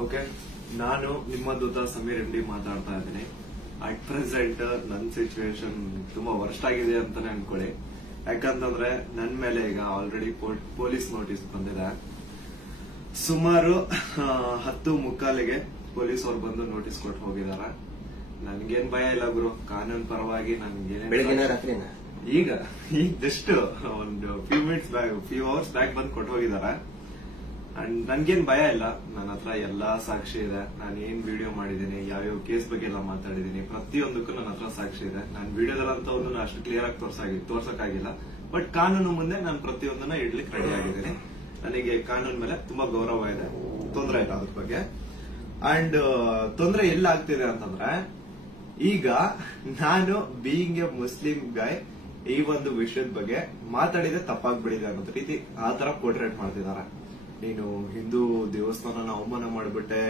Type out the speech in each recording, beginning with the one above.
Okay, ನಾನು ನಿಮ್ಮ ದೂತ Sameer M D ಮಾತಾಡ್ತಾ ಇದ್ದೀನಿ. ಅಟ್ ಪ್ರೆಸೆಂಟ್ ನನ್ನ ಸಿಚುವೇಶನ್ ತುಂಬಾ ವರ್ಸ್ಟ್ ಆಗಿದೆ ಅಂತಾನೆ ಅನ್ಕೊಳ್ಳಿ. ಯಾಕಂತಂದ್ರೆ ನನ್ ಮೇಲೆ ಈಗ ಆಲ್ರೆಡಿ ಪೊಲೀಸ್ ನೋಟಿಸ್ ಬಂದಿದೆ. ಸುಮಾರು 10:45ಗೆ ಪೊಲೀಸ್ ಅವ್ರು ಬಂದು ನೋಟಿಸ್ ಕೊಟ್ಟು ಹೋಗಿದಾರೆ. ನನ್ಗೇನ್ ಭಯ ಇಲ್ಲ ಗುರು, ಕಾನೂನು ಪರವಾಗಿ ನನ್ಗೇನ್ ಈಗ ಜಸ್ಟ್ ಒಂದು ಫ್ಯೂ ಅವರ್ಸ್ ಬ್ಯಾಕ್ ಬಂದು ಕೊಟ್ಟು ಹೋಗಿದಾರೆ. ಅಂಡ್ ನನ್ಗೇನ್ ಭಯ ಇಲ್ಲ. ನನ್ನ ಹತ್ರ ಎಲ್ಲಾ ಸಾಕ್ಷಿ ಇದೆ. ನಾನು ಏನ್ ವಿಡಿಯೋ ಮಾಡಿದೀನಿ, ಯಾವ್ಯಾವ ಕೇಸ್ ಬಗ್ಗೆ ಎಲ್ಲ ಮಾತಾಡಿದೀನಿ, ಪ್ರತಿಯೊಂದಕ್ಕೂ ನನ್ನ ಹತ್ರ ಸಾಕ್ಷಿ ಇದೆ. ನಾನು ವಿಡಿಯೋದಲ್ಲಂತವನ್ನು ಅಷ್ಟು ಕ್ಲಿಯರ್ ಆಗಿ ತೋರ್ಸಕ್ಕಾಗಿಲ್ಲ. ಬಟ್ ಕಾನೂನು ಮುಂದೆ ನಾನು ಪ್ರತಿಯೊಂದನ್ನ ಇಡ್ಲಿಕ್ಕೆ ರೆಡಿ ಆಗಿದ್ದೀನಿ. ನನಗೆ ಕಾನೂನು ಮೇಲೆ ತುಂಬಾ ಗೌರವ ಇದೆ, ತೊಂದರೆ ಇಲ್ಲ ಅದ್ರ ಬಗ್ಗೆ. ಅಂಡ್ ತೊಂದರೆ ಎಲ್ಲ ಆಗ್ತಿದೆ ಅಂತಂದ್ರೆ, ಈಗ ನಾನು ಬೀಯಿಂಗ್ ಎ ಮುಸ್ಲಿಂ ಗಾಯ್ ಈ ಒಂದು ವಿಷಯದ ಬಗ್ಗೆ ಮಾತಾಡಿದ್ರೆ ತಪ್ಪಾಗ್ಬಿಡಿದೆ ಅನ್ನೋ ರೀತಿ ಆ ತರ ಪೋರ್ಟ್ರೇಟ್ ಮಾಡ್ತಿದ್ದಾರೆ. ನೀನು ಹಿಂದೂ ದೇವಸ್ಥಾನನ ಅವಮಾನ ಮಾಡ್ಬಿಟ್ಟೆ,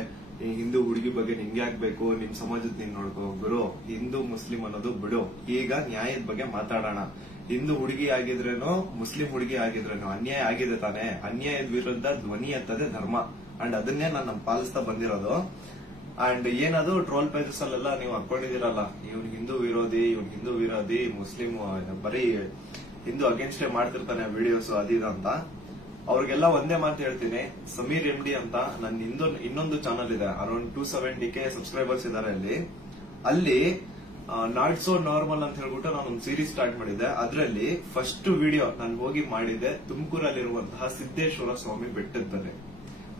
ಹಿಂದೂ ಹುಡುಗಿ ಬಗ್ಗೆ ನಿಂಗೆ ಆಗ್ಬೇಕು, ನಿಮ್ ಸಮಾಜದ ನೀನ್ ನೋಡ್ಕೋ. ಗುರು, ಹಿಂದೂ ಮುಸ್ಲಿಂ ಅನ್ನೋದು ಬಿಡು. ಈಗ ನ್ಯಾಯದ ಬಗ್ಗೆ ಮಾತಾಡೋಣ. ಹಿಂದೂ ಹುಡುಗಿ ಆಗಿದ್ರೇನೋ ಮುಸ್ಲಿಂ ಹುಡುಗಿ ಆಗಿದ್ರೇನೋ ಅನ್ಯಾಯ ಆಗಿದೆ ತಾನೆ. ಅನ್ಯಾಯದ ವಿರುದ್ಧ ಧ್ವನಿ ಎತ್ತದೆ ಧರ್ಮ. ಅಂಡ್ ಅದನ್ನೇ ನಾನು ಪಾಲಿಸ್ತಾ ಬಂದಿರೋದು. ಅಂಡ್ ಏನದು ಟ್ರೋಲ್ ಪೇಜಸ್ ಅಲ್ಲೆಲ್ಲ ನೀವು ಹಾಕೊಂಡಿದಿರಲ್ಲ, ಇವ್ನ್ ಹಿಂದೂ ವಿರೋಧಿ ಮುಸ್ಲಿಂ ಬರೀ ಹಿಂದೂ ಅಗೇನ್ಸ್ಟ್ ಮಾಡ್ತಿರ್ತಾನೆ ವಿಡಿಯೋಸ್ ಅದಿದ ಅಂತ. ಅವ್ರಿಗೆಲ್ಲ ಒಂದೇ ಮಾತು ಹೇಳ್ತೀನಿ, ಸಮೀರ್ ಎಂ ಡಿ ಅಂತ ನನ್ನ ಇನ್ನೊಂದು ಚಾನಲ್ ಇದೆ. ಅರೌಂಡ್ 270K ಸಬ್ಸ್ಕ್ರೈಬರ್ಸ್ ಇದಾರೆ ಅಲ್ಲಿ ನಾಟ್ ಸೋ ನಾರ್ಮಲ್ ಅಂತ ಹೇಳ್ಬಿಟ್ಟು ನಾನು ಒಂದು ಸೀರೀಸ್ ಸ್ಟಾರ್ಟ್ ಮಾಡಿದ್ದೆ. ಅದರಲ್ಲಿ ಫಸ್ಟ್ ವಿಡಿಯೋ ನಾನು ಹೋಗಿ ಮಾಡಿದ್ದೆ ತುಮಕೂರಲ್ಲಿರುವಂತಹ ಸಿದ್ದೇಶ್ವರ ಸ್ವಾಮಿ ಬೆಟ್ಟದ ಮೇಲೆ.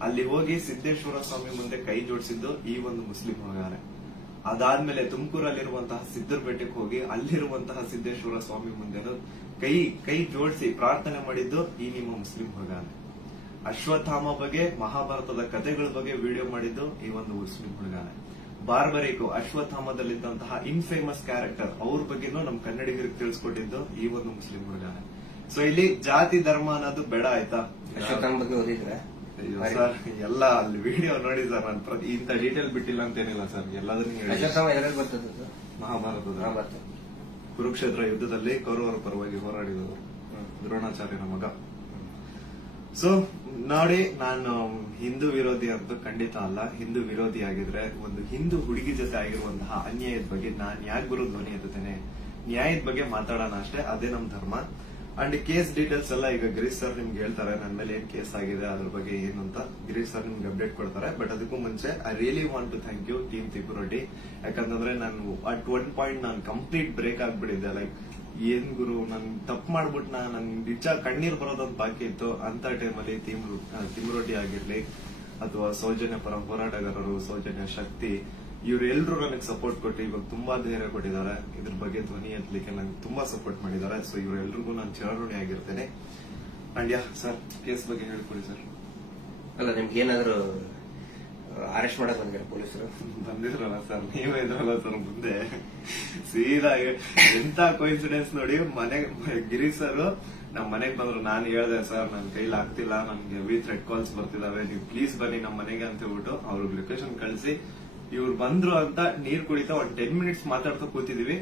ಅಲ್ಲಿ ಹೋಗಿ ಸಿದ್ದೇಶ್ವರ ಸ್ವಾಮಿ ಮುಂದೆ ಕೈ ಜೋಡಿಸಿದ್ದು ಈ ಒಂದು ಮುಸ್ಲಿಂ ಹುಡುಗಾನೆ. ಅದಾದ್ಮೇಲೆ ತುಮಕೂರಲ್ಲಿರುವಂತಹ ಸಿದ್ದರ ಬೆಟ್ಟಕ್ಕೆ ಹೋಗಿ ಅಲ್ಲಿರುವಂತಹ ಸಿದ್ದೇಶ್ವರ ಸ್ವಾಮಿ ಮುಂದೆ ಕೈ ಜೋಡಿಸಿ ಪ್ರಾರ್ಥನೆ ಮಾಡಿದ್ದು ಈ ನಿಮ್ಮ ಮುಸ್ಲಿಂ ಹುಡುಗಾನೆ. ಅಶ್ವತ್ಥಾಮ ಬಗ್ಗೆ, ಮಹಾಭಾರತದ ಕಥೆಗಳ ಬಗ್ಗೆ ವಿಡಿಯೋ ಮಾಡಿದ್ದು ಈ ಒಂದು ಮುಸ್ಲಿಂ ಹುಡುಗಾನೆ. ಬಾರ್ಬರಿಕು ಅಶ್ವತ್ಥಾಮದಲ್ಲಿದ್ದಂತಹ ಇನ್ಫೇಮಸ್ ಕ್ಯಾರೆಕ್ಟರ್ ಅವ್ರ ಬಗ್ಗೆನೂ ನಮ್ ಕನ್ನಡಿಗರಿಗೆ ತಿಳಿಸ್ಕೊಟ್ಟಿದ್ದು ಈ ಒಂದು ಮುಸ್ಲಿಂ ಹುಡುಗಾನೆ. ಸೊ ಇಲ್ಲಿ ಜಾತಿ ಧರ್ಮ ಅನ್ನೋದು ಬೇಡ, ಆಯ್ತಾ? ಅಶ್ವತ್ಥಾಮ ಬಗ್ಗೆ ಓದಿದ್ರೆ ಸರ್ ಎಲ್ಲ ಅಲ್ಲಿ ವಿಡಿಯೋ ನೋಡಿ ಸರ್. ನಾನು ಇಂತ ಡೀಟೇಲ್ ಬಿಟ್ಟಿಲ್ಲ ಅಂತೇನಿಲ್ಲ ಸರ್, ಎಲ್ಲದನ್ನೂ ಮಹಾಭಾರತದ ಕುರುಕ್ಷೇತ್ರ ಯುದ್ಧದಲ್ಲಿ ಕೌರವರ ಪರವಾಗಿ ಹೋರಾಡಿದವರು ದ್ರೋಣಾಚಾರ್ಯನ ಮಗ. ಸೊ ನೋಡಿ, ನಾನು ಹಿಂದೂ ವಿರೋಧಿ ಅಂತೂ ಖಂಡಿತ ಅಲ್ಲ. ಹಿಂದೂ ವಿರೋಧಿ ಆಗಿದ್ರೆ ಒಂದು ಹಿಂದೂ ಹುಡುಗಿ ಜೊತೆ ಆಗಿರುವಂತಹ ಅನ್ಯಾಯದ ಬಗ್ಗೆ ನಾನ್ ಯಾಕೆ ಗುರು ಧ್ವನಿ ಎತ್ತುತ್ತೇನೆ? ನ್ಯಾಯದ ಬಗ್ಗೆ ಮಾತಾಡೋಣ ಅಷ್ಟೇ, ಅದೇ ನಮ್ ಧರ್ಮ. ಅಂಡ್ ಕೇಸ್ ಡೀಟೇಲ್ಸ್ ಎಲ್ಲ ಈಗ ಗಿರೀಶ್ ಸರ್ ನಿಮ್ಗೆ ಹೇಳ್ತಾರೆ, ನನ್ನ ಮೇಲೆ ಏನ್ ಕೇಸ್ ಆಗಿದೆ ಅದ್ರ ಬಗ್ಗೆ ಏನು ಅಂತ ಗಿರೀಶ್ ಸರ್ ನಿಮ್ಗೆ ಅಪ್ಡೇಟ್ ಕೊಡ್ತಾರೆ. ಬಟ್ ಅದಕ್ಕೂ ಮುಂಚೆ I really want to thank you team Tipuroddi. ಯಾಕಂತಂದ್ರೆ ನಾನು ಅಟ್ ಒನ್ ಪಾಯಿಂಟ್ ನಾನು ಕಂಪ್ಲೀಟ್ ಬ್ರೇಕ್ ಆಗ್ಬಿಟ್ಟಿದ್ದೆ. ಲೈಕ್ ಏನ್ ಗುರು, ನನ್ ತಪ್ಪು ಮಾಡ್ಬಿಟ್ನ, ನನ್ ನಿಜ ಕಣ್ಣೀರ್ ಬರೋದೊಂದು ಬಾಕಿ ಇತ್ತು. ಅಂತ ಟೈಮಲ್ಲಿ ತಿಮುರೊಡ್ಡಿ ಆಗಿರ್ಲಿ ಅಥವಾ ಸೌಜನ್ಯ ಪರ ಹೋರಾಟಗಾರರು, ಸೌಜನ್ಯ ಶಕ್ತಿ, ಇವರೆಲ್ಲರೂ ನನಗೆ ಸಪೋರ್ಟ್ ಕೊಟ್ಟು ಇವಾಗ ತುಂಬಾ ಧೈರ್ಯ ಕೊಟ್ಟಿದ್ದಾರೆ. ಇದ್ರ ಬಗ್ಗೆ ಧ್ವನಿ ಎತ್ತಲಿಕ್ಕೆ ನಂಗೆ ತುಂಬಾ ಸಪೋರ್ಟ್ ಮಾಡಿದ್ದಾರೆ. ಸೊ ಇವರೆಲ್ಲರಿಗೂ ನಾನು ಚಿರಋಣಿ ಆಗಿರ್ತೇನೆ. ಅಂಡ್ ಸರ್, ಕೇಸ್ ಬಗ್ಗೆ ಹೇಳ್ಕೊಡಿ ಸರ್. ಅಲ್ಲ, ನಿಮ್ಗೆ ಏನಾದ್ರು ಅರೆಸ್ಟ್ ಮಾಡಕ್ ಬಂದಿದ್ದಾರೆ ಪೊಲೀಸರು? ಬಂದಿದ್ರಲ್ಲ ಸರ್, ನೀವೇ ಇದ್ರಲ್ಲ ಸರ್ ಮುಂದೆ. ಸೀದಾ ಎಂತ ಕೋಇನ್ಸಿಡೆನ್ಸ್ ನೋಡಿ, ಗಿರೀಶ್ ಸರ್ ನಮ್ ಮನೆಗ್ ಬಂದ್ರು. ನಾನು ಹೇಳ್ದೆ, ಸರ್ ನನ್ ಕೈಲಿ ಆಗ್ತಿಲ್ಲ, ನನ್ಗೆ ಹೆವಿ ಥ್ರೆಡ್ ಕಾಲ್ಸ್ ಬರ್ತಿದಾವೆ, ನೀವು ಪ್ಲೀಸ್ ಬನ್ನಿ ನಮ್ ಮನೆಗೆ ಅಂತ ಹೇಳ್ಬಿಟ್ಟು ಅವ್ರಿಗೆ ಲೊಕೇಶನ್ ಕಳಿಸಿ ಇವ್ರು ಬಂದ್ರು ಅಂತ ನೀರ್ ಕುಡಿತಾ ಒಂದ್ 10 ಮಿನಿಟ್ಸ್ ಮಾತಾಡ್ತಾ ಕೂತಿದೀವಿ.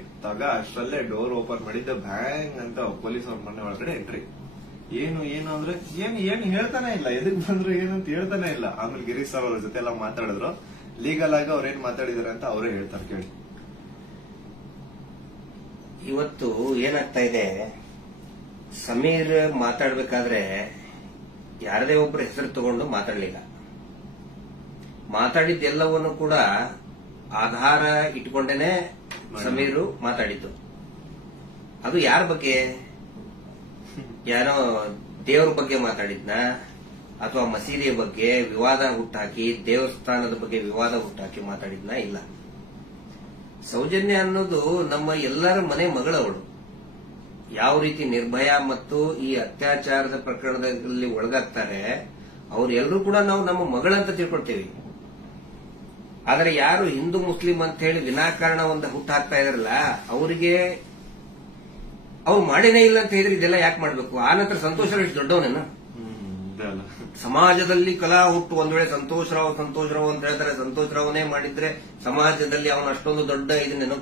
ಅಷ್ಟರಲ್ಲೇ ಡೋರ್ ಓಪನ್ ಮಾಡಿದ್ದ, ಬ್ಯಾಂಗ್ ಅಂತ ಪೊಲೀಸ್ ಅವ್ರ ಮನೆ ಒಳಗಡೆ ಎಂಟ್ರಿ. ಏನು ಅಂದ್ರೆ ಏನು ಹೇಳ್ತಾನೆ ಇಲ್ಲ, ಎದಕ್ ಬಂದ್ರು ಏನಂತ ಹೇಳ್ತಾನೆ ಇಲ್ಲ. ಆಮೇಲೆ ಗಿರೀಶ್ ಸರ್ ಅವ್ರ ಜೊತೆ ಎಲ್ಲ ಮಾತಾಡಿದ್ರು. ಲೀಗಲ್ ಆಗಿ ಅವ್ರೇನ್ ಮಾತಾಡಿದಾರೆ ಅಂತ ಅವರೇ ಹೇಳ್ತಾರೆ, ಕೇಳಿ. ಇವತ್ತು ಏನಾಗ್ತಾ ಇದೆ, ಸಮೀರ್ ಮಾತಾಡ್ಬೇಕಾದ್ರೆ ಯಾರದೇ ಒಬ್ಬರ ಹೆಸರು ತಗೊಂಡು ಮಾತಾಡ್ಲಿಲ್ಲ. ಮಾತಾಡಿದ್ದೆಲ್ಲವನ್ನು ಕೂಡ ಆಧಾರ ಇಟ್ಕೊಂಡೇನೆ ಸಮೀರು ಮಾತಾಡಿದ್ದು. ಅದು ಯಾರ ಬಗ್ಗೆ? ಯಾರೋ ದೇವರ ಬಗ್ಗೆ ಮಾತಾಡಿದ್ನ, ಅಥವಾ ಮಸೀದಿಯ ಬಗ್ಗೆ ವಿವಾದ ಹುಟ್ಟಾಕಿ, ದೇವಸ್ಥಾನದ ಬಗ್ಗೆ ವಿವಾದ ಹುಟ್ಟಾಕಿ ಮಾತಾಡಿದ್ನ? ಇಲ್ಲ. ಸೌಜನ್ಯ ಅನ್ನೋದು ನಮ್ಮ ಎಲ್ಲರ ಮನೆ ಮಗಳವಳು. ಯಾವ ರೀತಿ ನಿರ್ಭಯ ಮತ್ತು ಈ ಅತ್ಯಾಚಾರದ ಪ್ರಕರಣದಲ್ಲಿ ಒಳಗಾಗ್ತಾರೆ, ಅವ್ರೆಲ್ಲರೂ ಕೂಡ ನಾವು ನಮ್ಮ ಮಗಳಂತ ತಿಳ್ಕೊಳ್ತೇವೆ. ಆದರೆ ಯಾರು ಹಿಂದೂ ಮುಸ್ಲಿಂ ಅಂತ ಹೇಳಿ ವಿನಾಕಾರಣ ಒಂದು ಹುಟ್ಟು ಹಾಕ್ತಾ ಇದಾರಲ್ಲ, ಅವರಿಗೆ ಅವ್ರು ಮಾಡೇನೇ ಇಲ್ಲ ಅಂತ ಹೇಳಿದ್ರೆ ಇದೆಲ್ಲ ಯಾಕೆ ಮಾಡ್ಬೇಕು? ಆ ನಂತರ ಸಂತೋಷರಾವ್ ಎಷ್ಟು ದೊಡ್ಡವನೇನ? ಸಮಾಜದಲ್ಲಿ ಕಲಾ ಹುಟ್ಟು ಒಂದ್ ವೇಳೆ ಸಂತೋಷರಾವ್ ಅಂತ ಹೇಳ್ತಾರೆ, ಸಂತೋಷರಾವ್ನೇ ಮಾಡಿದ್ರೆ ಸಮಾಜದಲ್ಲಿ ಅವನು ಅಷ್ಟೊಂದು ದೊಡ್ಡ ಇದನ್ನೇನೋ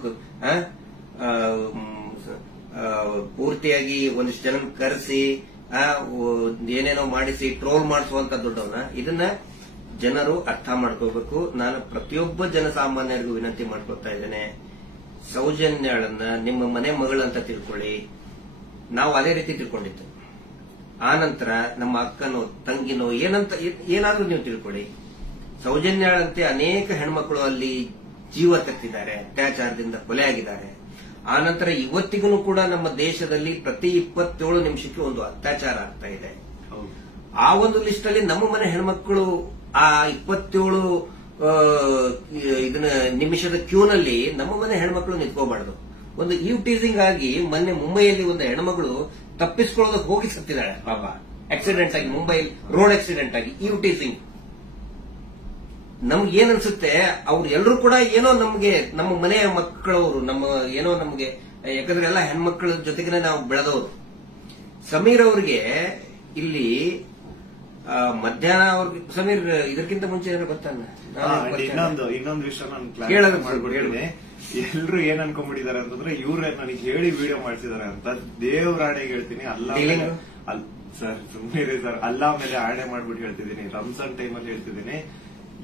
ಪೂರ್ತಿಯಾಗಿ ಒಂದಿಷ್ಟು ಜನ ಕರೆಸಿ ಏನೇನೋ ಮಾಡಿಸಿ ಟ್ರೋಲ್ ಮಾಡಿಸುವಂತ ದೊಡ್ಡವನ. ಇದನ್ನ ಜನರು ಅರ್ಥ ಮಾಡ್ಕೋಬೇಕು. ನಾನು ಪ್ರತಿಯೊಬ್ಬ ಜನಸಾಮಾನ್ಯರಿಗೂ ವಿನಂತಿ ಮಾಡ್ಕೊತಾ ಇದ್ದೇನೆ, ಸೌಜನ್ಯಳನ್ನ ನಿಮ್ಮ ಮನೆ ಮಗಳಂತ ತಿಳ್ಕೊಳ್ಳಿ. ನಾವು ಅದೇ ರೀತಿ ತಿಳ್ಕೊಂಡಿದ್ದು. ಆನಂತರ ನಮ್ಮ ಅಕ್ಕನೋ ತಂಗಿನೋ ಏನಾದ್ರೂ ನೀವು ತಿಳ್ಕೊಳ್ಳಿ. ಸೌಜನ್ಯಳಂತೆ ಅನೇಕ ಹೆಣ್ಮಕ್ಳು ಅಲ್ಲಿ ಜೀವ ತೆತ್ತಿದ್ದಾರೆ, ಅತ್ಯಾಚಾರದಿಂದ ಕೊಲೆ ಆಗಿದ್ದಾರೆ. ಆನಂತರ ಇವತ್ತಿಗೂ ಕೂಡ ನಮ್ಮ ದೇಶದಲ್ಲಿ ಪ್ರತಿ 27 ನಿಮಿಷಕ್ಕೆ ಒಂದು ಅತ್ಯಾಚಾರ ಆಗ್ತಾ ಇದೆ. ಆ ಒಂದು ಲಿಸ್ಟ್ ಅಲ್ಲಿ ನಮ್ಮ ಮನೆ ಹೆಣ್ಮಕ್ಳು ಆ 27 ಇದನ್ನ ನಿಮಿಷದ ಕ್ಯೂನಲ್ಲಿ ನಮ್ಮ ಮನೆ ಹೆಣ್ಮಕ್ಳು ನಿಂತ್ಕೋಬಾರ್ದು. ಒಂದು ಈವ್ ಟೀಸಿಂಗ್ ಆಗಿ ಮೊನ್ನೆ ಮುಂಬೈಯಲ್ಲಿ ಒಂದು ಹೆಣ್ಮಗಳು ತಪ್ಪಿಸ್ಕೊಳ್ಳೋದಕ್ಕೆ ಹೋಗಿ ಸತ್ತಿದ್ದಾಳೆ ಪಾಪ, ಆಕ್ಸಿಡೆಂಟ್ ಆಗಿ, ಮುಂಬೈ ರೋಡ್ ಆಕ್ಸಿಡೆಂಟ್ ಆಗಿ. ಈವ್ ಟೀಸಿಂಗ್ ನಮ್ಗೆ ಏನ್ ಅನ್ಸುತ್ತೆ, ಅವ್ರು ಎಲ್ಲರೂ ಕೂಡ ಏನೋ ನಮ್ಗೆ ನಮ್ಮ ಮನೆಯ ಮಕ್ಕಳವರು, ನಮ್ಮ ಏನೋ ನಮ್ಗೆ, ಯಾಕಂದ್ರೆ ಎಲ್ಲ ಹೆಣ್ಮಕ್ಳ ಜೊತೆಗೆ ನಾವು ಬೆಳೆದವರು. ಸಮೀರ್ ಅವ್ರಿಗೆ ಇಲ್ಲಿ ಮಧ್ಯಾಹ್ನ ಅವ್ರಿಗೆ, ಸಮೀರ್ ಇದಕ್ಕಿಂತ ಮುಂಚೆ ಏನಾದ್ರು ಗೊತ್ತಾನ? ಇನ್ನೊಂದು ವಿಷಯ ನಾನು ಕ್ಲಾರಿಫೈ ಮಾಡ್ಬಿಡ್ತೀನಿ. ಎಲ್ರು ಏನ್ ಅನ್ಕೊಂಡ್ಬಿಟ್ಟಿದ್ದಾರೆ ಅಂತಂದ್ರೆ ಇವ್ರೆ ನನಗೆ ಹೇಳಿ ವಿಡಿಯೋ ಮಾಡ್ತಿದಾರೆ ಅಂತ. ದೇವ್ರ ಆಣೆಗೆ ಹೇಳ್ತೀನಿ, ಸರ್ ಸುಮ್ಮನೆ ಸರ್, ಅಲ್ಲಾ ಮೇಲೆ ಆಣೆ ಮಾಡ್ಬಿಟ್ಟು ಹೇಳ್ತಿದ್ದೀನಿ, ರಂಜಾನ್ ಟೈಮಲ್ಲಿ ಹೇಳ್ತಿದ್ದೀನಿ.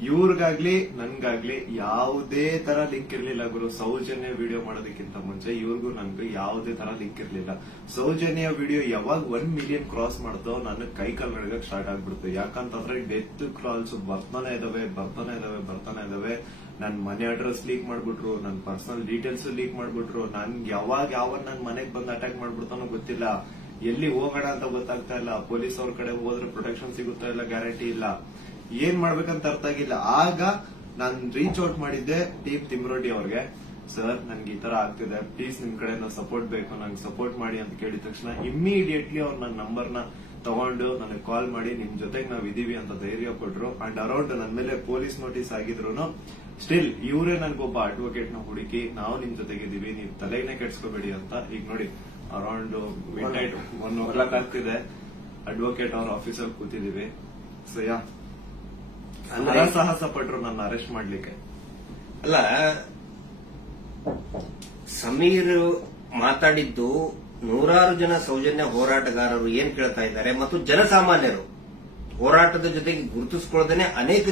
ಇವ್ರಿಗಾಗ್ಲಿ ನನ್ಗಾಗ್ಲಿ ಯಾವುದೇ ತರ ಲಿಂಕ್ ಇರ್ಲಿಲ್ಲ ಗುರು. ಸೌಜನ್ಯ ವಿಡಿಯೋ ಮಾಡೋದಕ್ಕಿಂತ ಮುಂಚೆ ಇವ್ರಿಗೂ ನನ್ಗೂ ಯಾವುದೇ ತರ ಲಿಂಕ್ ಇರ್ಲಿಲ್ಲ. ಸೌಜನ್ಯ ವಿಡಿಯೋ ಯಾವಾಗ 1 ಮಿಲಿಯನ್ ಕ್ರಾಸ್ ಮಾಡ್ತೋ ನನ್ನ ಕೈ ಕಾಲ್ ನಡಗಕ್ ಸ್ಟಾರ್ಟ್ ಆಗ್ಬಿಡ್ತು. ಯಾಕಂತಂದ್ರೆ ಡೆತ್ ಕಾಲ್ಸ್ ಬರ್ತಾನೆ ಇದಾವೆ. ನನ್ ಮನೆ ಅಡ್ರೆಸ್ ಲೀಕ್ ಮಾಡ್ಬಿಟ್ರು, ನನ್ ಪರ್ಸನಲ್ ಡೀಟೇಲ್ಸ್ ಲೀಕ್ ಮಾಡ್ಬಿಟ್ರು. ನನ್ಗೆ ಯಾವಾಗ ನನ್ ಮನೆಗ್ ಬಂದು ಅಟ್ಯಾಕ್ ಮಾಡ್ಬಿಡ್ತಾನೋ ಗೊತ್ತಿಲ್ಲ. ಎಲ್ಲಿ ಹೋಗೋಣ ಅಂತ ಗೊತ್ತಾಗ್ತಾ ಇಲ್ಲ. ಪೊಲೀಸ್ ಅವ್ರ ಕಡೆ ಹೋದ್ರೆ ಪ್ರೊಟೆಕ್ಷನ್ ಸಿಗುತ್ತಾ ಇಲ್ಲ, ಗ್ಯಾರಂಟಿ ಇಲ್ಲ. ಏನ್ ಮಾಡ್ಬೇಕಂತ ಅರ್ಥ ಆಗಿಲ್ಲ. ಆಗ ನಾನ್ ರೀಚ್ ಔಟ್ ಮಾಡಿದ್ದೆ ಟೀಮ್ ತಿಮ್ರೋಟಿ ಅವ್ರಿಗೆ. ಸರ್ ನನ್ಗೆ ಈ ತರ ಆಗ್ತಿದೆ, ಪ್ಲೀಸ್ ನಿಮ್ ಕಡೆ ಸಪೋರ್ಟ್ ಬೇಕು, ನಂಗೆ ಸಪೋರ್ಟ್ ಮಾಡಿ ಅಂತ ಕೇಳಿದ ತಕ್ಷಣ ಇಮ್ಮಿಡಿಯೇಟ್ಲಿ ಅವ್ರು ನನ್ನ ನಂಬರ್ನ ತಗೊಂಡು ನನಗೆ ಕಾಲ್ ಮಾಡಿ ನಿಮ್ ಜೊತೆಗೆ ನಾವ್ ಇದೀವಿ ಅಂತ ಧೈರ್ಯ ಕೊಟ್ರು. ಅಂಡ್ ಅರೌಂಡ್ ನನ್ ಮೇಲೆ ಪೊಲೀಸ್ ನೋಟಿಸ್ ಆಗಿದ್ರು ಸ್ಟಿಲ್ ಇವರೇ ನನ್ಗೊಬ್ಬ ಅಡ್ವೊಕೇಟ್ ನ ಹುಡುಕಿ ನಾವು ನಿಮ್ ಜೊತೆಗಿದೀವಿ, ನೀವ್ ತಲೆನೇ ಕೆಡ್ಸ್ಕೋಬೇಡಿ ಅಂತ. ಈಗ ನೋಡಿ ಅರೌಂಡ್ ಮಿಡ್ ನೈಟ್ 1 ಆಗ್ತಿದೆ, ಅಡ್ವೊಕೇಟ್ ಅವ್ರ ಆಫೀಸಲ್ಲಿ ಕೂತಿದೀವಿ. ಸೊ ಯಾ ಸಾಹಸ ಪಟ್ರು ನನ್ನ ಅರೆಸ್ಟ್ ಮಾಡ್ಲಿಕ್ಕೆ. ಅಲ್ಲ, ಸಮೀರ್ ಮಾತಾಡಿದ್ದು ನೂರಾರು ಜನ ಸೌಜನ್ಯ ಹೋರಾಟಗಾರರು ಏನ್ ಕೇಳ್ತಾ ಇದ್ದಾರೆ ಮತ್ತು ಜನಸಾಮಾನ್ಯರು ಹೋರಾಟದ ಜೊತೆಗೆ ಗುರುತಿಸಿಕೊಳ್ಳದೇನೆ ಅನೇಕ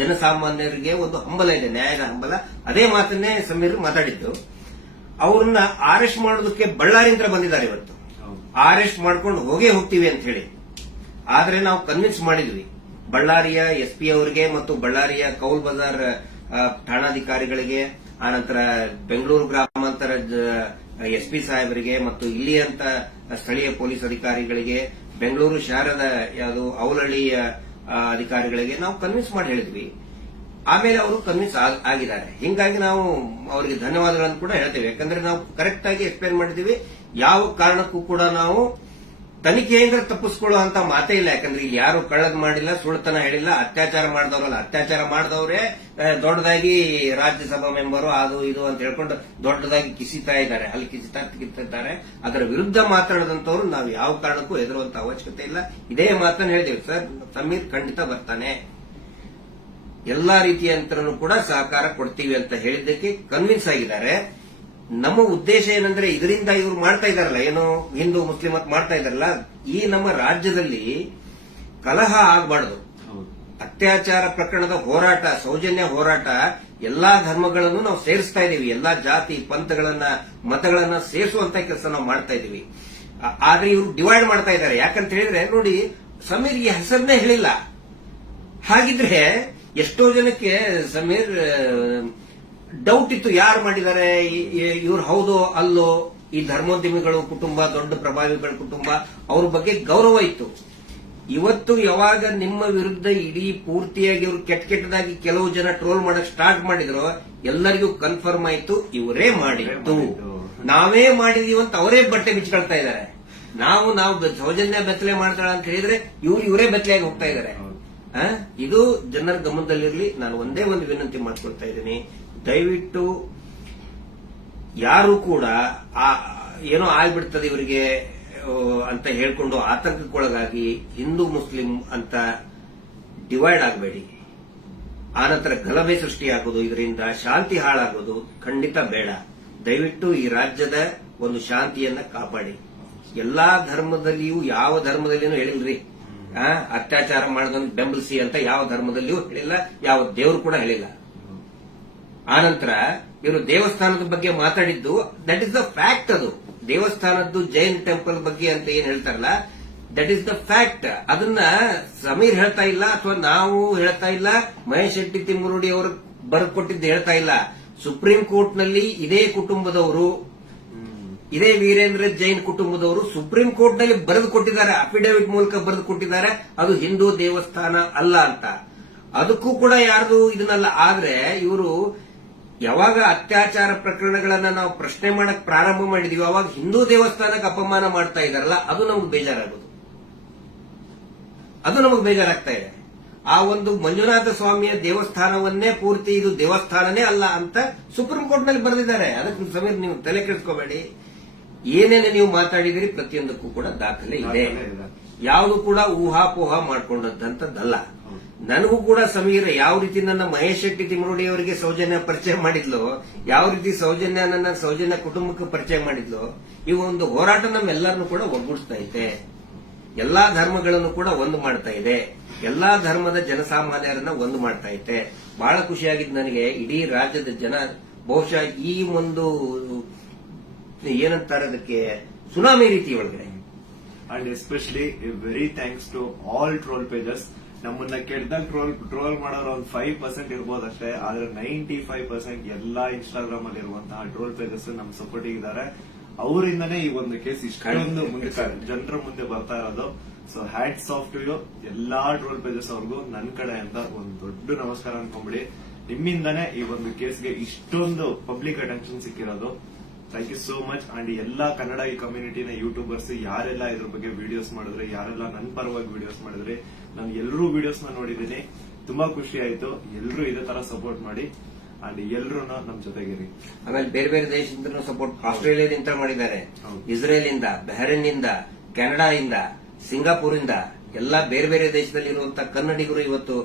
ಜನಸಾಮಾನ್ಯರಿಗೆ ಒಂದು ಹಂಬಲ ಇದೆ, ನ್ಯಾಯದ ಹಂಬಲ. ಅದೇ ಮಾತನ್ನೇ ಸಮೀರ್ ಮಾತಾಡಿದ್ದು. ಅವ್ರನ್ನ ಅರೆಸ್ಟ್ ಮಾಡೋದಕ್ಕೆ ಬಳ್ಳಾರಿಯಿಂದ ಬಂದಿದ್ದಾರೆ ಇವತ್ತು. ಅರೆಸ್ಟ್ ಮಾಡ್ಕೊಂಡು ಹೋಗ್ತೀವಿ ಅಂತ ಹೇಳಿ. ಆದ್ರೆ ನಾವು ಕನ್ವಿನ್ಸ್ ಮಾಡಿದ್ವಿ ಬಳ್ಳಾರಿಯ ಎಸ್ಪಿ ಅವರಿಗೆ ಮತ್ತು ಬಳ್ಳಾರಿಯ ಕೌಲ್ ಬಜಾರ್ ಠಾಣಾಧಿಕಾರಿಗಳಿಗೆ, ಆನಂತರ ಬೆಂಗಳೂರು ಗ್ರಾಮಾಂತರ ಎಸ್ಪಿ ಸಾಹೇಬರಿಗೆ ಮತ್ತು ಇಲ್ಲಿಯಂತ ಸ್ಥಳೀಯ ಪೊಲೀಸ್ ಅಧಿಕಾರಿಗಳಿಗೆ, ಬೆಂಗಳೂರು ಶಹರದ ಯಾವುದು ಅವಲಹಳ್ಳಿಯ ಅಧಿಕಾರಿಗಳಿಗೆ ನಾವು ಕನ್ವಿನ್ಸ್ ಮಾಡಿ ಹೇಳಿದ್ವಿ. ಆಮೇಲೆ ಅವರು ಕನ್ವಿನ್ಸ್ ಆಗಿದ್ದಾರೆ. ಹಿಂಗಾಗಿ ನಾವು ಅವರಿಗೆ ಧನ್ಯವಾದಗಳನ್ನು ಕೂಡ ಹೇಳ್ತೇವೆ. ಯಾಕಂದ್ರೆ ನಾವು ಕರೆಕ್ಟ್ ಆಗಿ ಎಕ್ಸ್ಪ್ಲೇನ್ ಮಾಡಿದೀವಿ. ಯಾವ ಕಾರಣಕ್ಕೂ ಕೂಡ ನಾವು ತನಿಖೆಯಿಂದ ತಪ್ಪಿಸ್ಕೊಳ್ಳುವಂತ ಮಾತೇ ಇಲ್ಲ. ಯಾಕಂದ್ರೆ ಇಲ್ಲಿ ಯಾರು ಕಳ್ಳದ್ ಮಾಡಿಲ್ಲ, ಸುಳ್ತನ ಹೇಳಿಲ್ಲ, ಅತ್ಯಾಚಾರ ಮಾಡಿದವರಲ್ಲ. ಅತ್ಯಾಚಾರ ಮಾಡಿದವರೇ ದೊಡ್ಡದಾಗಿ ರಾಜ್ಯಸಭಾ ಮೆಂಬರು ಅದು ಇದು ಅಂತ ಹೇಳ್ಕೊಂಡು ದೊಡ್ಡದಾಗಿ ಕಿಸಿತಾ ಇದ್ದಾರೆ, ಅಲ್ಲಿ ಕಿಸಿತಿದ್ದಾರೆ. ಅದರ ವಿರುದ್ಧ ಮಾತಾಡದಂತವ್ರು ನಾವು ಯಾವ ಕಾರಣಕ್ಕೂ ಹೆದರುವಂತ ಅವಶ್ಯಕತೆ ಇಲ್ಲ. ಇದೇ ಮಾತನ್ನು ಹೇಳಿದೇವೆ ಸರ್, ಸಮೀರ್ ಖಂಡಿತ ಬರ್ತಾನೆ, ಎಲ್ಲಾ ರೀತಿಯಂತರನು ಕೂಡ ಸಹಕಾರ ಕೊಡ್ತೀವಿ ಅಂತ ಹೇಳಿದ್ದಕ್ಕೆ ಕನ್ವಿನ್ಸ್ ಆಗಿದ್ದಾರೆ. ನಮ್ಮ ಉದ್ದೇಶ ಏನಂದ್ರೆ ಇದರಿಂದ ಇವರು ಮಾಡ್ತಾ ಇದಾರಲ್ಲ, ಏನು ಹಿಂದೂ ಮುಸ್ಲಿಂ ಅಂತ ಮಾಡ್ತಾ ಇದಾರಲ್ಲ, ಈ ನಮ್ಮ ರಾಜ್ಯದಲ್ಲಿ ಕಲಹ ಆಗಬಾರ್ದು. ಅತ್ಯಾಚಾರ ಪ್ರಕರಣದ ಹೋರಾಟ, ಸೌಜನ್ಯ ಹೋರಾಟ, ಎಲ್ಲಾ ಧರ್ಮಗಳನ್ನು ನಾವು ಸೇರಿಸ್ತಾ ಇದೀವಿ. ಎಲ್ಲಾ ಜಾತಿ ಪಂಥಗಳನ್ನ ಮತಗಳನ್ನ ಸೇರಿಸುವಂತ ಕೆಲಸ ನಾವು ಮಾಡ್ತಾ ಇದೀವಿ. ಆದ್ರೆ ಇವರು ಡಿವೈಡ್ ಮಾಡ್ತಾ ಇದ್ದಾರೆ. ಯಾಕಂತ ಹೇಳಿದ್ರೆ ನೋಡಿ, ಸಮೀರ್ ಈ ಹೆಸರನ್ನೇ ಹೇಳಿಲ್ಲ. ಹಾಗಿದ್ರೆ ಎಷ್ಟೋ ಜನಕ್ಕೆ ಸಮೀರ್ ಡೌಟ್ ಇತ್ತು, ಯಾರು ಮಾಡಿದ್ದಾರೆ, ಇವ್ರು ಹೌದೋ ಅಲ್ಲೋ. ಈ ಧರ್ಮೋದ್ಯಮಿಗಳು ಕುಟುಂಬ, ದೊಡ್ಡ ಪ್ರಭಾವಿಗಳ ಕುಟುಂಬ, ಅವ್ರ ಬಗ್ಗೆ ಗೌರವ ಇತ್ತು. ಇವತ್ತು ಯಾವಾಗ ನಿಮ್ಮ ವಿರುದ್ಧ ಇಡೀ ಪೂರ್ತಿಯಾಗಿ ಇವರು ಕೆಟ್ಟದಾಗಿ ಕೆಲವು ಜನ ಟ್ರೋಲ್ ಮಾಡಕ್ ಸ್ಟಾರ್ಟ್ ಮಾಡಿದ್ರು, ಎಲ್ಲರಿಗೂ ಕನ್ಫರ್ಮ್ ಆಯ್ತು ಇವರೇ ಮಾಡಿದ್ದು, ನಾವೇ ಮಾಡಿದೀವಿ ಅಂತ ಅವರೇ ಬಟ್ಟೆ ಬಿಚ್ಕೊಳ್ತಾ ಇದ್ದಾರೆ. ನಾವು ಸೌಜನ್ಯ ಬೆತ್ತಲೆ ಮಾಡ್ತಾಳ ಅಂತ ಹೇಳಿದ್ರೆ ಇವರೇ ಬೆತ್ತಲೆಯಾಗಿ ಹೋಗ್ತಾ ಇದ್ದಾರೆ. ಇದು ಜನರ ಗಮನದಲ್ಲಿರಲಿ. ನಾನು ಒಂದೇ ಒಂದು ವಿನಂತಿ ಮಾಡ್ಕೊಳ್ತಾ ಇದ್ದೀನಿ, ದಯವಿಟ್ಟು ಯಾರು ಕೂಡ ಏನೋ ಆಗ್ಬಿಡ್ತದೆ ಇವರಿಗೆ ಅಂತ ಹೇಳ್ಕೊಂಡು ಆತಂಕಕ್ಕೊಳಗಾಗಿ ಹಿಂದೂ ಮುಸ್ಲಿಂ ಅಂತ ಡಿವೈಡ್ ಆಗಬೇಡಿ. ಆನಂತರ ಗಲಭೆ ಸೃಷ್ಟಿಯಾಗೋದು, ಇದರಿಂದ ಶಾಂತಿ ಹಾಳಾಗೋದು ಖಂಡಿತ ಬೇಡ. ದಯವಿಟ್ಟು ಈ ರಾಜ್ಯದ ಒಂದು ಶಾಂತಿಯನ್ನ ಕಾಪಾಡಿ. ಎಲ್ಲಾ ಧರ್ಮದಲ್ಲಿಯೂ ಯಾವ ಧರ್ಮದಲ್ಲಿನೂ ಹೇಳಿಲ್ರಿ ಅತ್ಯಾಚಾರ ಮಾಡೋದನ್ನು ಬೆಂಬಲಿಸಿ ಅಂತ ಯಾವ ಧರ್ಮದಲ್ಲಿಯೂ ಹೇಳಿಲ್ಲ, ಯಾವ ದೇವರು ಕೂಡ ಹೇಳಿಲ್ಲ. ಆನಂತರ ಇವರು ದೇವಸ್ಥಾನದ ಬಗ್ಗೆ ಮಾತಾಡಿದ್ದು ದಟ್ ಇಸ್ ದ ಫ್ಯಾಕ್ಟ್. ಅದು ದೇವಸ್ಥಾನದ್ದು ಜೈನ್ ಟೆಂಪಲ್ ಬಗ್ಗೆ ಅಂತ ಏನ್ ಹೇಳ್ತಾರಲ್ಲ, ದಟ್ ಇಸ್ ದ ಫ್ಯಾಕ್ಟ್. ಅದನ್ನ ಸಮೀರ್ ಹೇಳ್ತಾ ಇಲ್ಲ, ಅಥವಾ ನಾವು ಹೇಳ್ತಾ ಇಲ್ಲ, ಮಹೇಶ್ ಶೆಟ್ಟಿ ತಿಮ್ಮರುಡಿ ಅವರು ಬರೆದುಕೊಟ್ಟಿದ್ದು ಹೇಳ್ತಾ ಇಲ್ಲ. ಸುಪ್ರೀಂ ಕೋರ್ಟ್ ನಲ್ಲಿ ಇದೇ ಕುಟುಂಬದವರು, ಇದೇ ವೀರೇಂದ್ರ ಜೈನ್ ಕುಟುಂಬದವರು ಸುಪ್ರೀಂ ಕೋರ್ಟ್ ನಲ್ಲಿ ಬರೆದು ಕೊಟ್ಟಿದ್ದಾರೆ, ಅಫಿಡವಿಟ್ ಮೂಲಕ ಬರೆದು ಕೊಟ್ಟಿದ್ದಾರೆ, ಅದು ಹಿಂದೂ ದೇವಸ್ಥಾನ ಅಲ್ಲ ಅಂತ. ಅದಕ್ಕೂ ಕೂಡ ಯಾರ್ದು ಇದನ್ನಲ್ಲ. ಆದ್ರೆ ಇವರು ಯಾವಾಗ ಅತ್ಯಾಚಾರ ಪ್ರಕರಣಗಳನ್ನ ನಾವು ಪ್ರಶ್ನೆ ಮಾಡಕ್ ಪ್ರಾರಂಭ ಮಾಡಿದೀವಿ, ಅವಾಗ ಹಿಂದೂ ದೇವಸ್ಥಾನಕ್ಕೆ ಅಪಮಾನ ಮಾಡ್ತಾ ಇದಾರಲ್ಲ, ಅದು ನಮ್ಗೆ ಬೇಜಾರಾಗೋದು, ಅದು ನಮಗೆ ಬೇಜಾರಾಗ್ತಾ ಇದೆ. ಆ ಒಂದು ಮಂಜುನಾಥ ಸ್ವಾಮಿಯ ದೇವಸ್ಥಾನವನ್ನೇ ಪೂರ್ತಿ ಇದು ದೇವಸ್ಥಾನನೇ ಅಲ್ಲ ಅಂತ ಸುಪ್ರೀಂ ಕೋರ್ಟ್ ನಲ್ಲಿ ಬರೆದಿದ್ದಾರೆ. ಅದಕ್ಕೆ ಸಮೀರ್ ನೀವು ತಲೆ ಕೆಡಿಸ್ಕೋಬೇಡಿ. ಏನೇನು ನೀವು ಮಾತಾಡಿದಿರಿ ಪ್ರತಿಯೊಂದಕ್ಕೂ ಕೂಡ ದಾಖಲೆ ಇದೆ. ಯಾವುದು ಕೂಡ ಊಹಾಪೋಹ ಮಾಡ್ಕೊಂಡಂತದ್ದಲ್ಲ. ನನಗೂ ಕೂಡ ಸಮೀರ್ ಯಾವ ರೀತಿ ನನ್ನ ಮಹೇಶ್ ಶೆಟ್ಟಿ ತಿಮ್ಮರುಡಿ ಅವರಿಗೆ ಸೌಜನ್ಯ ಪರಿಚಯ ಮಾಡಿದ್ಲು, ಯಾವ ರೀತಿ ನನ್ನ ಸೌಜನ್ಯ ಕುಟುಂಬಕ್ಕೆ ಪರಿಚಯ ಮಾಡಿದ್ಲು, ಈ ಒಂದು ಹೋರಾಟ ನಮ್ಮೆಲ್ಲರನ್ನು ಕೂಡ ಒಗ್ಗೂಡಿಸ್ತಾ ಇದೆ. ಎಲ್ಲಾ ಧರ್ಮಗಳನ್ನು ಕೂಡ ಒಂದು ಮಾಡ್ತಾ ಇದೆ, ಎಲ್ಲಾ ಧರ್ಮದ ಜನಸಾಮಾನ್ಯರನ್ನ ಒಂದು ಮಾಡ್ತಾ ಇದೆ. ಬಹಳ ಖುಷಿಯಾಗಿದ್ದು ನನಗೆ. ಇಡೀ ರಾಜ್ಯದ ಜನ ಬಹುಶಃ ಈ ಒಂದು ಏನಂತಾರೆ ಅದಕ್ಕೆ ಸುನಾಮಿ ರೀತಿ ಒಳಗಡೆ. And especially very thanks to all troll pages. ನಮ್ಮನ್ನ ಕೆಟ್ಟದಾಗ ಟ್ರೋಲ್ ಮಾಡೋರು ಒಂದು 5% ಇರ್ಬೋದಷ್ಟೇ, ಆದ್ರೆ 95% ಎಲ್ಲಾ ಇನ್ಸ್ಟಾಗ್ರಾಮ್ ಅಲ್ಲಿ ಇರುವಂತಹ ಟ್ರೋಲ್ ಪೇಜಸ್ ನಮ್ ಸಪೋರ್ಟ್ ಇದ್ದಾರೆ. ಅವರಿಂದನೇ ಈ ಒಂದು ಕೇಸ್ ಇಷ್ಟೊಂದು ಮುಂದೆ ಜನರ ಮುಂದೆ ಬರ್ತಾ ಇರೋದು. So hats off to you ಎಲ್ಲಾ ಟ್ರೋಲ್ ಪೇಜಸ್ ಅವ್ರಿಗೂ ನನ್ನ ಕಡೆ ಅಂತ ಒಂದು ದೊಡ್ಡ ನಮಸ್ಕಾರ ಅನ್ಕೊಂಬಿಡಿ. ನಿಮ್ಮಿಂದಾನೇ ಈ ಒಂದು ಕೇಸ್ಗೆ ಇಷ್ಟೊಂದು ಪಬ್ಲಿಕ್ ಅಟೆನ್ಷನ್ ಸಿಕ್ಕಿರೋದು. Thank you so much. And ಎಲ್ಲಾ ಕನ್ನಡ ಈ ಕಮ್ಯುನಿಟಿನ ಯೂಟ್ಯೂಬರ್ಸ್ ಯಾರೆಲ್ಲ ಇದ್ರ ಬಗ್ಗೆ ವಿಡಿಯೋಸ್ ಮಾಡಿದ್ರೆ, ಯಾರೆಲ್ಲ ನನ್ನ ಪರವಾಗಿ ವಿಡಿಯೋಸ್ ಮಾಡಿದ್ರೆ, ನಾನು ಎಲ್ಲರೂ ವಿಡಿಯೋಸ್ ನ ನೋಡಿದ್ದೀನಿ. ತುಂಬಾ ಖುಷಿ ಆಯ್ತು. ಎಲ್ಲರೂ ಇದೇ ತರ ಸಪೋರ್ಟ್ ಮಾಡಿ ಅಂಡ್ ಎಲ್ಲರೂ ನಮ್ ಜೊತೆಗಿರಿ. ಆಮೇಲೆ ಬೇರೆ ಬೇರೆ ದೇಶದಿಂದ ಸಪೋರ್ಟ್ ಆಸ್ಟ್ರೇಲಿಯಾದಿಂದ ಮಾಡಿದ್ದಾರೆ, ಇಸ್ರೇಲ್ ಇಂದ, ಬಹರೇನ್ ಇಂದ, ಕೆನಡಾ ಇಂದ, ಸಿಂಗಾಪುರ್ ಇಂದ, ಎಲ್ಲಾ ಬೇರೆ ಬೇರೆ ದೇಶದಲ್ಲಿ ಇರುವಂತಹ ಕನ್ನಡಿಗರು ಇವತ್ತು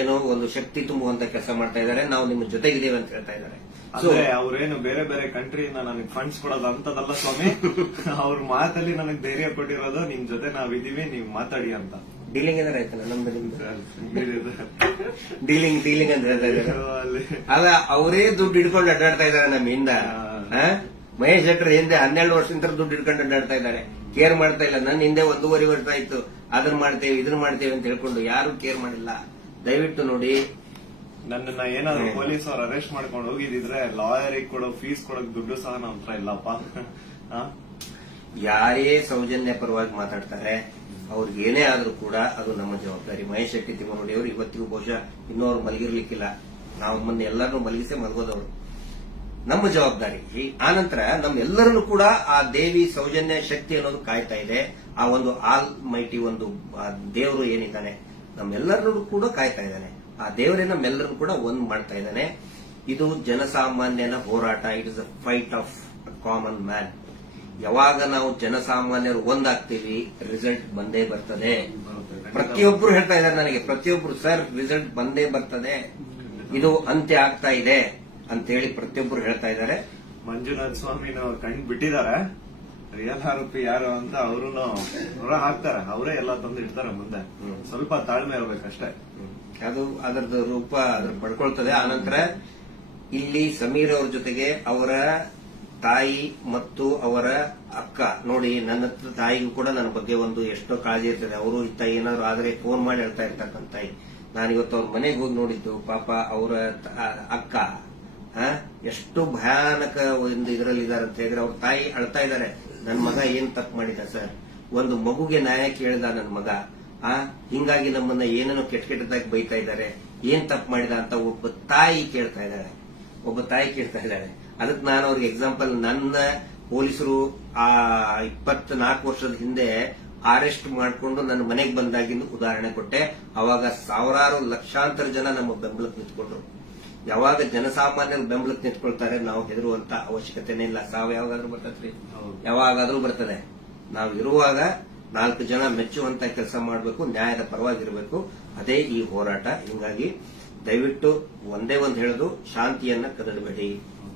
ಏನೋ ಒಂದು ಶಕ್ತಿ ತುಂಬುವಂತ ಕೆಲಸ ಮಾಡ್ತಾ ಇದ್ದಾರೆ. ನಾವು ನಿಮ್ಮ ಜೊತೆಗಿದ್ದೇವೆ ಅಂತ ಹೇಳ್ತಾ ಇದ್ದಾರೆ. ಅಂದ್ರೆ ಅವ್ರೇನು ಬೇರೆ ಬೇರೆ ಕಂಟ್ರಿಯಿಂದ ನನಗೆ ಫಂಡ್ಸ್ ಕೊಡೋದು ಅಂತದಲ್ಲ ಸ್ವಾಮಿ. ಅವ್ರ ಮಾತಲ್ಲಿ ನನಗೆ ಧೈರ್ಯ ಕೊಟ್ಟಿರೋದು, ನಿಮ್ ಜೊತೆ ನಾವಿದೀವಿ, ನೀವು ಮಾತಾಡಿ ಅಂತ. ಡೀಲಿಂಗ್ ಅಂದ್ರೆ ಆಯ್ತಲ್ಲ ನಮ್ದು ನಿಮ್ದು ಡೀಲಿಂಗ್ ಅಂತ ಹೇಳ್ತಾ ಇದ್ದಾರೆ. ಅಲ್ಲ, ಅವರೇ ದುಡ್ಡು ಹಿಡ್ಕೊಂಡು ಅಡ್ಡಾಡ್ತಾ ಇದ್ದಾರೆ ನಮ್ಮಿಂದ. ಮಹೇಶ್ ಶೆಟ್ಟರ್ ಹಿಂದೆ 12 ವರ್ಷದಿಂದ ದುಡ್ಡು ಹಿಡ್ಕೊಂಡು ಅಡ್ಡಾಡ್ತಾ ಇದ್ದಾರೆ. ಕೇರ್ ಮಾಡ್ತಾ ಇಲ್ಲ. ನನ್ನ ಹಿಂದೆ 1.5 ವರ್ಷ ಆಯ್ತು ಅದನ್ನ ಮಾಡ್ತೇವೆ ಇದನ್ನ ಮಾಡ್ತೇವೆ ಅಂತ ಹೇಳ್ಕೊಂಡು ಯಾರು ಕೇರ್ ಮಾಡಿಲ್ಲ. ದಯವಿಟ್ಟು ನೋಡಿ, ನನ್ನನ್ನ ಏನಾದ್ರು ಪೊಲೀಸ್ ಅವ್ರು ಅರೆಸ್ಟ್ ಮಾಡ್ಕೊಂಡು ಹೋಗಿದ್ರೆ ಲಾಯರಿಗೆ ಕೊಡೋ ಫೀಸ್ ಕೊಡೋಕ್ ದುಡ್ಡು ಸಹ ನಮ್ಮ ಹತ್ರ ಇಲ್ಲಪ್ಪ. ಯಾರೇ ಸೌಜನ್ಯ ಪರವಾಗಿ ಮಾತಾಡ್ತಾರೆ ಅವ್ರಿಗೆ ಏನೇ ಆದ್ರೂ ಕೂಡ ಅದು ನಮ್ಮ ಜವಾಬ್ದಾರಿ. ಮಹೇಶ್ ಶೆಟ್ಟಿ ತಿಮ್ಮರುಡಿ ಅವರು ಇವತ್ತಿಗೂ ಬಹುಶಃ ಇನ್ನೂ ಅವ್ರು ಮಲಗಿರ್ಲಿಕ್ಕಿಲ್ಲ. ನಾವು ಮೊನ್ನೆ ಎಲ್ಲರನ್ನೂ ಮಲಗಿಸೇ ಮಲಗೋದವರು. ನಮ್ಮ ಜವಾಬ್ದಾರಿ. ಆನಂತರ ನಮ್ಮೆಲ್ಲರನ್ನು ಕೂಡ ಆ ದೇವಿ ಸೌಜನ್ಯ ಶಕ್ತಿ ಅನ್ನೋದು ಕಾಯ್ತಾ ಇದೆ. ಆ ಒಂದು ಆಲ್ ಮೈಟಿ ಒಂದು ದೇವರು ಏನಿದ್ದಾನೆ ನಮ್ಮೆಲ್ಲರನ್ನು ಕೂಡ ಕಾಯ್ತಾ ಇದ್ದಾನೆ. ಆ ದೇವರೇ ನಮ್ಮೆಲ್ಲರನ್ನು ಕೂಡ ಒಂದ್ ಮಾಡ್ತಾ ಇದ್ದಾನೆ. ಇದು ಜನಸಾಮಾನ್ಯನ ಹೋರಾಟ. It is a fight of common man. ಯಾವಾಗ ನಾವು ಜನಸಾಮಾನ್ಯರು ಒಂದಾಗ್ತೀವಿ ರಿಸಲ್ಟ್ ಬಂದೇ ಬರ್ತದೆ. ಪ್ರತಿಯೊಬ್ರು ಹೇಳ್ತಾ ಇದ್ದಾರೆ ನನಗೆ, ಪ್ರತಿಯೊಬ್ರು ಸರ್ ರಿಸಲ್ಟ್ ಬಂದೇ ಬರ್ತದೆ, ಇದು ಅಂತ್ಯ ಆಗ್ತಾ ಇದೆ ಅಂತೇಳಿ ಪ್ರತಿಯೊಬ್ರು ಹೇಳ್ತಾ ಇದ್ದಾರೆ. ಮಂಜುನಾಥ ಸ್ವಾಮಿನ ಕಣ್ ಬಿಟ್ಟಿದ್ದಾರೆ. ರಿಯಲ್ ಆರೋಪಿ ಯಾರು ಅಂತ ಅವರು ಹಾಕ್ತಾರೆ, ಅವರೇ ಎಲ್ಲ ತಂದು ಇಡ್ತಾರೆ ಮುಂದೆ. ಸ್ವಲ್ಪ ತಾಳ್ಮೆ ಇರ್ಬೇಕಷ್ಟೇ. ಅದು ಅದರದ್ದು ರೂಪ ಅದ್ರ ಪಡ್ಕೊಳ್ತದೆ. ಆನಂತರ ಇಲ್ಲಿ ಸಮೀರ್ ಅವ್ರ ಜೊತೆಗೆ ಅವರ ತಾಯಿ ಮತ್ತು ಅವರ ಅಕ್ಕ ನೋಡಿ, ನನ್ನ ತಾಯಿಗೂ ಕೂಡ ನನ್ನ ಬಗ್ಗೆ ಒಂದು ಎಷ್ಟೋ ಕಾಳಜಿ ಇರ್ತದೆ. ಅವರು ಇತ್ತ ಏನಾದ್ರು ಆದ್ರೆ ಫೋನ್ ಮಾಡಿ ಹೇಳ್ತಾ ಇರ್ತಕ್ಕಂಥ ತಾಯಿ. ನಾನಿವತ್ತು ಅವ್ರ ಮನೆಗೆ ಹೋಗಿ ನೋಡಿದ್ದು, ಪಾಪ ಅವರ ಅಕ್ಕ ಎಷ್ಟು ಭಯಾನಕ ಒಂದು ಇದರಲ್ಲಿ ಇದಾರೆ ಅಂತ ಹೇಳಿದ್ರೆ, ಅವ್ರ ತಾಯಿ ಅಳ್ತಾ ಇದ್ದಾರೆ. ನನ್ನ ಮಗ ಏನ್ ತಪ್ಪು ಮಾಡಿದ ಸರ್, ಒಂದು ಮಗುಗೆ ನ್ಯಾಯ ಕೇಳಿದ ನನ್ನ ಮಗ, ಹಿಂಗಾಗಿ ನಮ್ಮನ್ನ ಏನೇನೋ ಕೆಟ್ಟದಾಗಿ ಬೈತಾ ಇದ್ದಾರೆ, ಏನ್ ತಪ್ಪು ಮಾಡಿದ ಅಂತ ಒಬ್ಬ ತಾಯಿ ಕೇಳ್ತಾ ಇದ್ದಾಳೆ. ಅದಕ್ಕೆ ನಾನು ಅವ್ರಿಗೆ ಎಕ್ಸಾಂಪಲ್, ನನ್ನ ಪೊಲೀಸರು ಆ 24 ವರ್ಷದ ಹಿಂದೆ ಅರೆಸ್ಟ್ ಮಾಡಿಕೊಂಡು ನನ್ನ ಮನೆಗೆ ಬಂದಾಗಿಂದು ಉದಾಹರಣೆ ಕೊಟ್ಟೆ. ಅವಾಗ ಸಾವಿರಾರು ಲಕ್ಷಾಂತರ ಜನ ನಮ್ಮ ಬೆಂಬಲಕ್ಕೆ ನಿಂತ್ಕೊಂಡ್ರು. ಯಾವಾಗ ಜನಸಾಮಾನ್ಯರು ಬೆಂಬಲಕ್ಕೆ ನಿಂತ್ಕೊಳ್ತಾರೆ ನಾವು ಹೆದರುವಂತ ಅವಶ್ಯಕತೆನೇ ಇಲ್ಲ. ಸಾವು ಯಾವಾಗಾದ್ರೂ ಬರ್ತದ್ರಿ, ಯಾವಾಗಾದ್ರೂ ಬರ್ತದೆ. ನಾವು ಇರುವಾಗ 4 ಜನ ಮೆಚ್ಚುವಂತ ಕೆಲಸ ಮಾಡಬೇಕು, ನ್ಯಾಯದ ಪರವಾಗಿರಬೇಕು. ಅದೇ ಈ ಹೋರಾಟ. ಹಿಂಗಾಗಿ ದಯವಿಟ್ಟು ಒಂದೇ ಒಂದು ಹೇಳೋದು, ಶಾಂತಿಯನ್ನ ಕದಡಬೇಡಿ,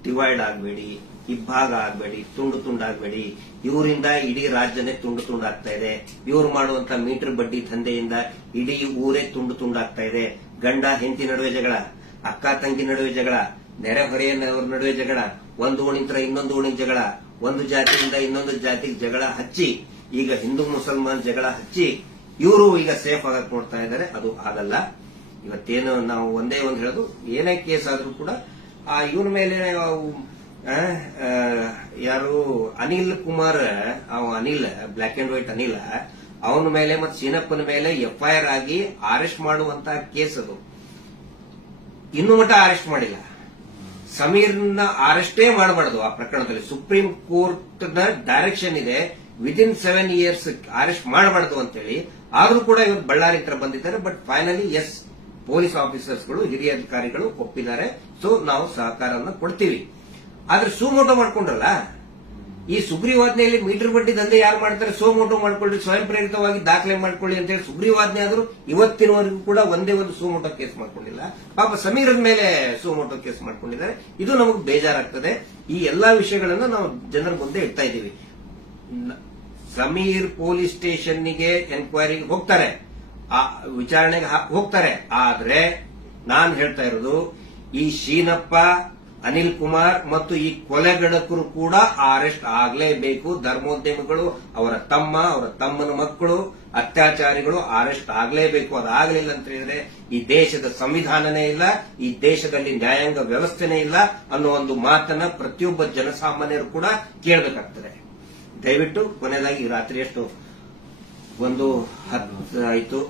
ಡಿವೈಡ್ ಆಗಬೇಡಿ, ಇಬ್ಬಾಗ ಆಗಬೇಡಿ, ತುಂಡು ತುಂಡಾಗಬೇಡಿ. ಇವರಿಂದ ಇಡೀ ರಾಜ್ಯನೇ ತುಂಡು ತುಂಡಾಗ್ತಾ ಇದೆ. ಇವರು ಮಾಡುವಂತ ಮೀಟರ್ ಬಡ್ಡಿ ದಂಧೆಯಿಂದ ಇಡೀ ಊರೇ ತುಂಡು ತುಂಡಾಗ್ತಾ ಇದೆ. ಗಂಡ ಹೆಂಡತಿ ನಡುವೆ ಜಗಳ, ಅಕ್ಕ ತಂಗಿ ನಡುವೆ ಜಗಳ, ನೆರೆಹೊರೆಯವರ ನಡುವೆ ಜಗಳ, ಒಂದು ಓಣಿಂತ್ರ ಇನ್ನೊಂದು ಓಣಿಗೆ ಜಗಳ, ಒಂದು ಜಾತಿಯಿಂದ ಇನ್ನೊಂದು ಜಾತಿಗೆ ಜಗಳ ಹಚ್ಚಿ, ಈಗ ಹಿಂದೂ ಮುಸಲ್ಮಾನ್ ಜಗಳ ಹಚ್ಚಿ ಇವರು ಈಗ ಸೇಫ್ ಆಗಕ್ ನೋಡ್ತಾ ಇದ್ದಾರೆ. ಅದು ಆಗಲ್ಲ. ಇವತ್ತೇನು ನಾವು ಒಂದೇ ಒಂದು ಹೇಳೋದು, ಏನೇ ಕೇಸ್ ಆದ್ರೂ ಕೂಡ ಇವನ ಮೇಲೆ ಯಾರು Anil Kumar, Anil black and white Anil, ಅವನ ಮೇಲೆ ಮತ್ತು ಸೀನಪ್ಪನ ಮೇಲೆ ಎಫ್ಐಆರ್ ಆಗಿ ಅರೆಸ್ಟ್ ಮಾಡುವಂತ ಕೇಸ್ ಅದು. ಇನ್ನೂ ಮಟ್ಟ ಅರೆಸ್ಟ್ ಮಾಡಿಲ್ಲ. ಸಮೀರ್ನ ಅರೆಸ್ಟೇ ಮಾಡಬಾರ್ದು ಆ ಪ್ರಕರಣದಲ್ಲಿ. ಸುಪ್ರೀಂ ಕೋರ್ಟ್ ನ ಡೈರೆಕ್ಷನ್ ಇದೆ, ವಿದಿನ್ 7 years ಅರೆಸ್ಟ್ ಮಾಡಬಾರ್ದು ಅಂತೇಳಿ. ಆದ್ರೂ ಕೂಡ ಇವತ್ತು ಬಳ್ಳಾರಿ ಹತ್ರ ಬಂದಿದ್ದಾರೆ. ಬಟ್ ಫೈನಲಿ ಎಸ್, ಪೊಲೀಸ್ ಆಫೀಸರ್ಸ್ಗಳು, ಹಿರಿಯ ಅಧಿಕಾರಿಗಳು ಒಪ್ಪಿದ್ದಾರೆ. ಸೊ ನಾವು ಸಹಕಾರವನ್ನು ಕೊಡ್ತೀವಿ. ಆದ್ರೆ ಸುಮೋಟೋ ಮಾಡ್ಕೊಂಡ್ರಲ್ಲ, ಈ ಸುಗ್ರೀವಾಜ್ಞೆಯಲ್ಲಿ ಮೀಟರ್ ಬಡ್ಡಿ ದಂಧೆ ಯಾರು ಮಾಡ್ತಾರೆ, ಸುಮೋಟೋ ಮಾಡ್ಕೊಳ್ಳಿ, ಸ್ವಯಂ ಪ್ರೇರಿತವಾಗಿ ದಾಖಲೆ ಮಾಡ್ಕೊಳ್ಳಿ ಅಂತ ಹೇಳಿ ಸುಗ್ರೀವಾಜ್ಞೆ ಆದ್ರೂ ಇವತ್ತಿನವರೆಗೂ ಕೂಡ ಒಂದೇ ಒಂದು ಸುಮೋಟೋ ಕೇಸ್ ಮಾಡ್ಕೊಂಡಿಲ್ಲ. ಪಾಪ ಸಮೀರದ ಮೇಲೆ ಸುಮೋಟೋ ಕೇಸ್ ಮಾಡ್ಕೊಂಡಿದ್ದಾರೆ. ಇದು ನಮಗೆ ಬೇಜಾರಾಗ್ತದೆ. ಈ ಎಲ್ಲಾ ವಿಷಯಗಳನ್ನ ನಾವು ಜನರ ಮುಂದೆ ಇಡ್ತಾ ಇದ್ದೀವಿ. ಸಮೀರ್ ಪೊಲೀಸ್ ಸ್ಟೇಷನ್ಗೆ ಎನ್ಕ್ವೈರಿಗೆ ಹೋಗ್ತಾರೆ, ಆ ವಿಚಾರಣೆಗೆ ಹೋಗ್ತಾರೆ. ಆದ್ರೆ ನಾನು ಹೇಳ್ತಾ ಇರೋದು, ಈ ಶೀನಪ್ಪ, ಅನಿಲ್ ಕುಮಾರ್ ಮತ್ತು ಈ ಕೊಲೆಗಡಕರು ಕೂಡ ಅರೆಸ್ಟ್ ಆಗಲೇಬೇಕು. ಧರ್ಮೋದ್ಯಮಿಗಳು, ಅವರ ತಮ್ಮ, ಅವರ ತಮ್ಮನ ಮಕ್ಕಳು, ಅತ್ಯಾಚಾರಿಗಳು ಅರೆಸ್ಟ್ ಆಗಲೇಬೇಕು. ಅದಾಗಲಿಲ್ಲ ಅಂತ ಹೇಳಿದ್ರೆ ಈ ದೇಶದ ಸಂವಿಧಾನನೇ ಇಲ್ಲ, ಈ ದೇಶದಲ್ಲಿ ನ್ಯಾಯಾಂಗ ವ್ಯವಸ್ಥೆನೇ ಇಲ್ಲ ಅನ್ನೋ ಒಂದು ಮಾತನ್ನ ಪ್ರತಿಯೊಬ್ಬ ಜನಸಾಮಾನ್ಯರು ಕೂಡ ಕೇಳಬೇಕಾಗ್ತದೆ. ದಯವಿಟ್ಟು ಕೊನೆಯದಾಗಿ ರಾತ್ರಿ ಎಷ್ಟು 1:10 ಆಯಿತು.